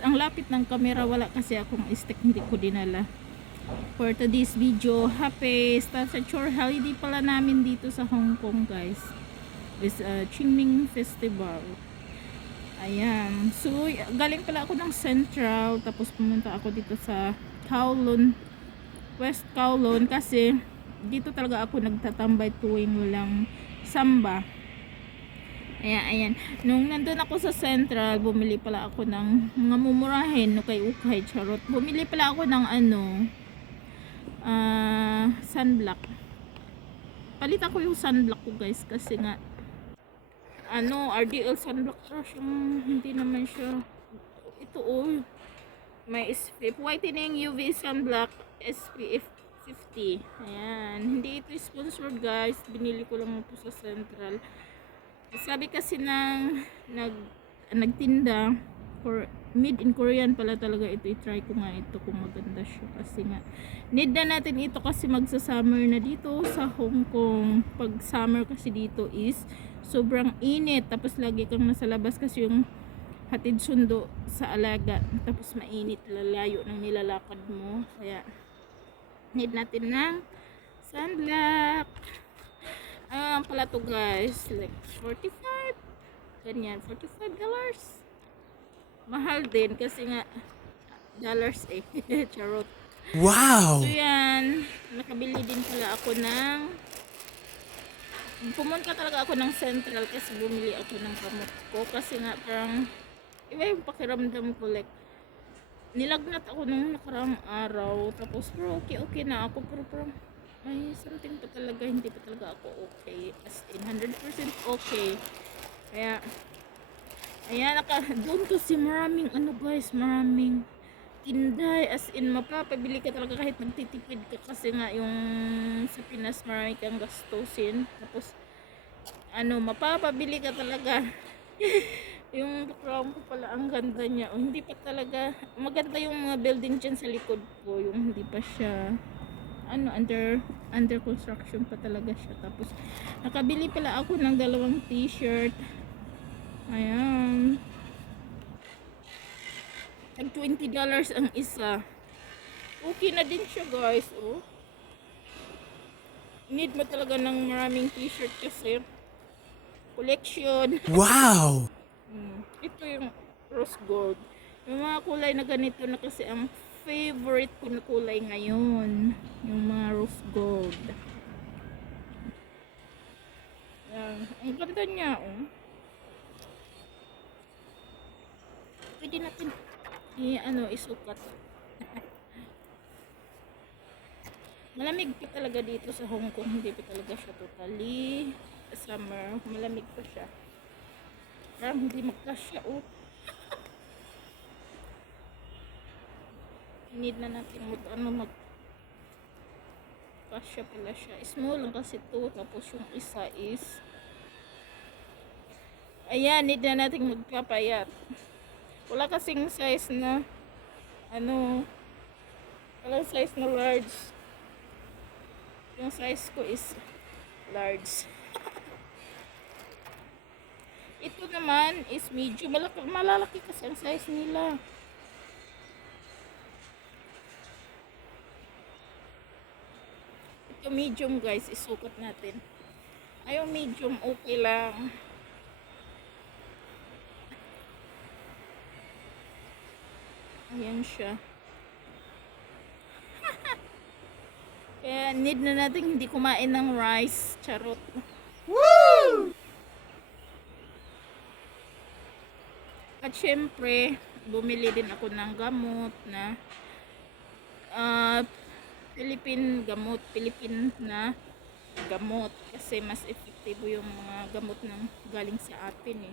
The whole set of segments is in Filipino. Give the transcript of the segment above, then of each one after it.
Ang lapit ng camera, wala kasi akong stick, hindi ko dinala. For today's video, happy Statutory Holiday pala namin dito sa Hong Kong, guys. Is Qingming Festival. Ayan. So, galing pala ako ng Central, tapos pumunta ako dito sa Kowloon, West Kowloon, kasi dito talaga ako nagtatambay tuwing walang samba. Ayan. Nung nandun ako sa Central, bumili pala ako ng mga mumurahin no kay ukay, charot. Bumili pala ako ng sunblock. Palitan ko yung sunblock ko, guys, kasi nga RDL sunblock crush yung hindi naman siya ito may SPF whitening UV sunblock SPF 50. Ayan, hindi ito sponsored, guys, binili ko lang ito sa Central. Sabi kasi nagtinda for made in Korean pala talaga ito. I-try ko nga ito kung maganda siya, kasi nga need na natin ito kasi magsa-summer na dito sa Hong Kong. Pag summer kasi dito is sobrang init, tapos lagi kang nasa labas kasi yung hatid sundo sa alaga, tapos mainit, lalayo ng nilalakad mo, kaya need natin ng sunblock. Pala to, guys, like 45 ganyan, $45. Mahal din kasi nga dollars charot. Wow! So yan, nakabili din pala ako pumunta talaga ako ng Central kasi bumili ako ng kamot ko, kasi nga parang iba yung pakiramdam ko, like nilagnat ako nung nakarang araw, tapos pero okay na ako, pero parang may something pa talaga, hindi pa talaga ako okay, as in 100% okay. Kaya ayan, doon kasi maraming guys, maraming tinday, as in mapapabili ka talaga kahit magtitipid ka, kasi nga yung sa Pinas marami kang gastusin, tapos mapapabili ka talaga. Yung background ko pala, ang ganda niya, hindi pa talaga maganda yung mga building dyan sa likod ko, yung hindi pa siya under construction pa talaga siya. Tapos nakabili pala ako ng 2 t-shirt. Ayan, tag $20 ang isa. Okay na din siya, guys. Need mo talaga ng maraming t-shirt kasi collection. Wow! Ito yung rose gold. Yung mga kulay na ganito na kasi ang favorite ko na kulay ngayon, yung mga rose gold. Yan, ang ganda niya, pwede natin isukat. Malamig pa talaga dito sa Hong Kong, hindi pa talaga siya totally summer, malamig pa siya, parang hindi magkasya. Need na natin kasya pala siya, small lang kasi to, tapos yung isa is ayan, need na natin magpapayat. Wala kasing size na walang size na large, yung size ko is large. Ito naman is medium, malalaki kasi ang size nila. Ito medium, guys, isukat natin. Ayaw medium, okay lang. Ayan siya. Kaya need na natin hindi kumain ng rice, charot. Woo! At syempre, bumili din ako ng gamot na Philippine na gamot, kasi mas epektibo yung mga gamot ng galing sa atin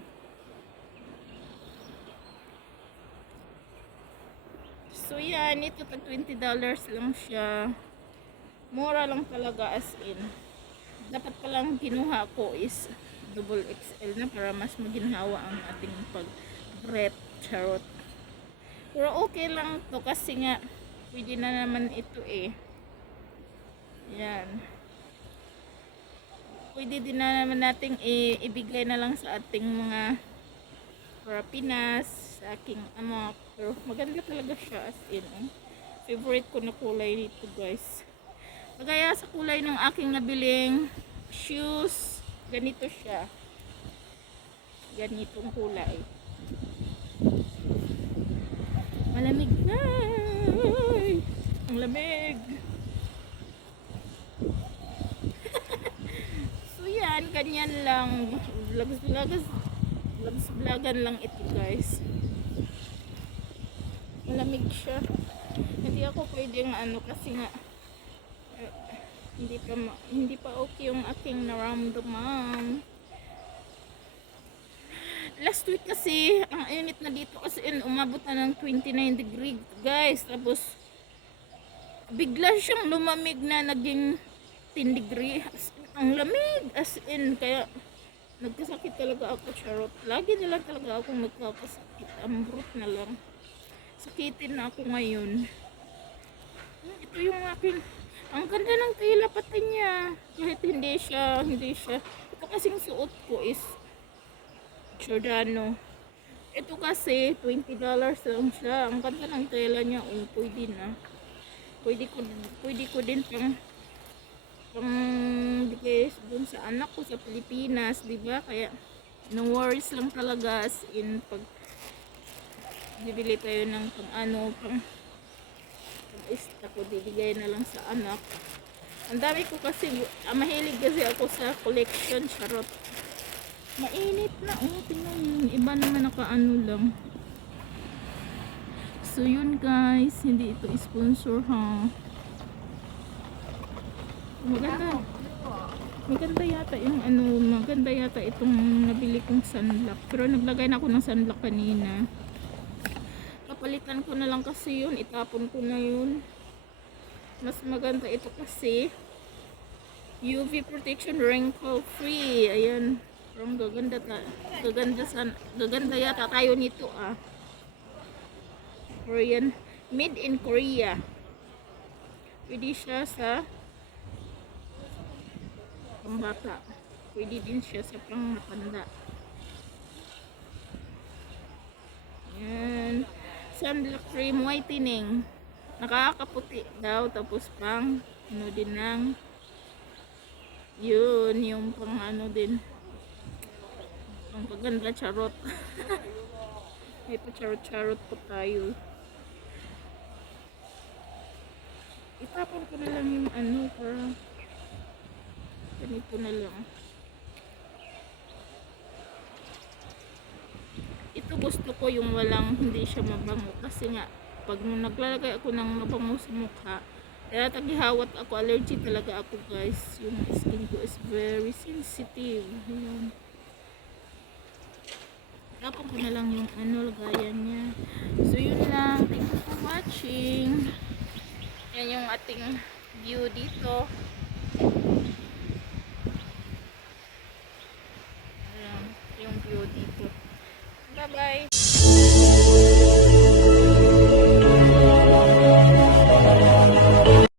So yan, ito tag $20 lang siya. Mura lang talaga, as in. Dapat palang kinuha ko is double XL na para mas maginhawa ang ating pag-rep. Charot. Pero okay lang to kasi nga pwede na naman ito eh. Yan. Pwede din na naman nating ibigay na lang sa ating mga para Pinas, sa aking anak. Pero maganda talaga siya as in. Favorite ko na kulay nito guys. Kagaya sa kulay ng aking nabiling shoes, ganito siya. Ganitong kulay. Malamig na. Ang lamig. So yan, ganyan lang. Vlogan lang ito guys. Malamig siya. Hindi ako pwedeng kasi nga hindi pa okay yung aking naramdaman. Last week kasi ang init na dito kasi umabot na ng 29 degree guys. Tapos bigla siyang lumamig na naging 10 degree. Ang lamig as in, kaya nagkasakit talaga ako, charot. Lagi na lang talaga akong nagkakasakit. Ambrot na lang. Sakitin na ako ngayon. Ito yung aking, ang ganda ng tila pati niya. Kahit hindi siya, ito kasing suot ko is Giordano. Ito kasi $20 lang siya. Ang ganda ng tela niya. Pwede na. Pwede ko din pang bigay dun sa anak ko sa Pilipinas, di ba? Kaya no worries lang talaga as in pag bibili tayo ng pang ista ko, bibigay na lang sa anak. Ang dami ko kasi, mahilig kasi ako sa collection, charot. Mainit na, tingnan yun. Iba naman nakaano lang. So yun guys, hindi ito sponsor ha. Maganda yata yung maganda yata itong nabili kong sunblock. Pero naglagay na ako ng sunblock kanina. Kapalitan ko na lang kasi yun, itapon ko na yun. Mas maganda ito kasi UV protection, wrinkle free. Ayan, parang gaganda yata tayo nito Korean, made in Korea. Pwede siya sa pangbata. Pwede din siya sa pangmatanda. Yan. Sunblock cream whitening. Nakakaputi daw. Tapos pang din ng yun. Yung pang din. Ang paganda, charot. May pa charot po tayo. Itapon ko na lang yung para ganito na lang. Ito gusto ko yung hindi siya mabango kasi nga pag naglalagay ako ng mabango sa mukha, kaya taghihawat ako, allergy talaga ako guys. Yung skin ko is very sensitive. Ayan. Tapon ko na lang yung lagayan niya. So yun lang, thank you for watching. Yan yung ating view dito.